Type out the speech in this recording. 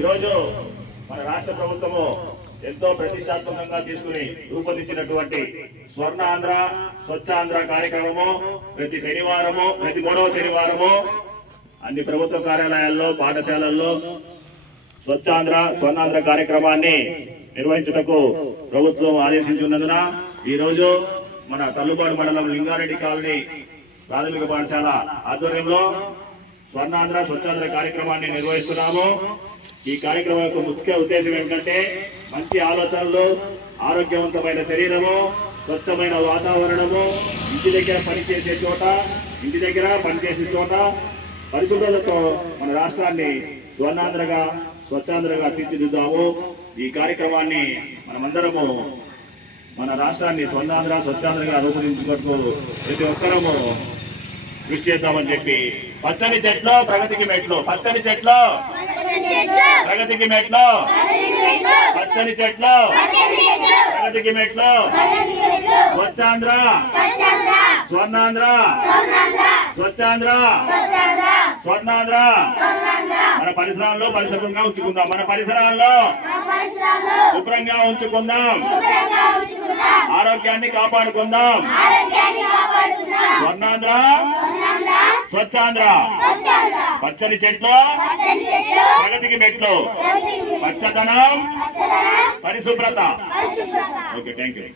ఈరోజు మన రాష్ట్ర ప్రభుత్వము ఎంతో ప్రతిష్టాత్మకంగా తీసుకుని రూపొందించినటువంటి స్వర్ణ ఆంధ్ర స్వచ్ఛ ఆంధ్ర కార్యక్రమము ప్రతి శనివారము ప్రతి 3వ శనివారము అన్ని ప్రభుత్వ కార్యాలయాల్లో పాఠశాలల్లో స్వచ్ఛాంధ్ర స్వర్ణాంధ్ర కార్యక్రమాన్ని నిర్వహించుటకు ప్రభుత్వం ఆదేశించినందున ఈ రోజు మన తల్లుబాడు మండలం లింగారెడ్డి కాలనీ ప్రాథమిక పాఠశాల ఆధ్వర్యంలో స్వర్ణాంధ్ర స్వచ్ఛాంధ్ర కార్యక్రమాన్ని నిర్వహిస్తున్నాము. ఈ కార్యక్రమం యొక్క ముఖ్య ఉద్దేశం ఏమిటంటే మంచి ఆలోచనలు, ఆరోగ్యవంతమైన శరీరము, స్వచ్ఛమైన వాతావరణము, ఇంటి దగ్గర పనిచేసే చోట పరిశుభ్రతతో మన రాష్ట్రాన్ని స్వర్ణాంధ్రగా స్వచ్ఛాంధ్రగా తీర్చిదిద్దాము. ఈ కార్యక్రమాన్ని మనమందరము మన రాష్ట్రాన్ని స్వర్ణాంధ్ర స్వచ్ఛాంధ్రగా రూపొందించుటకు ప్రతి ఒక్కరము కృషి చేద్దామని చెప్పి పచ్చని చెట్లు ప్రగతికి మెట్లు, పచ్చని చెట్లు ప్రగతికి మెట్లు, పచ్చని చెట్లు ప్రగతికి మెట్లు, స్వచ్ఛాంధ్ర స్వర్ణాంధ్ర స్వచ్ఛాంధ్ర స్వర్ణాంధ్ర. మన పరిసరాల్లో పరిశుభ్రంగా ఉంచుకుందాం, మన పరిసరాల్లో శుభ్రంగా ఉంచుకుందాం, ఆరోగ్యాన్ని కాపాడుకుందాం. స్వర్ణాంధ్ర స్వచ్ఛాంధ్ర, పచ్చని చెట్లు ప్రగతికి మెట్లు, పచ్చదనం పరిశుభ్రత. Okay, thank you.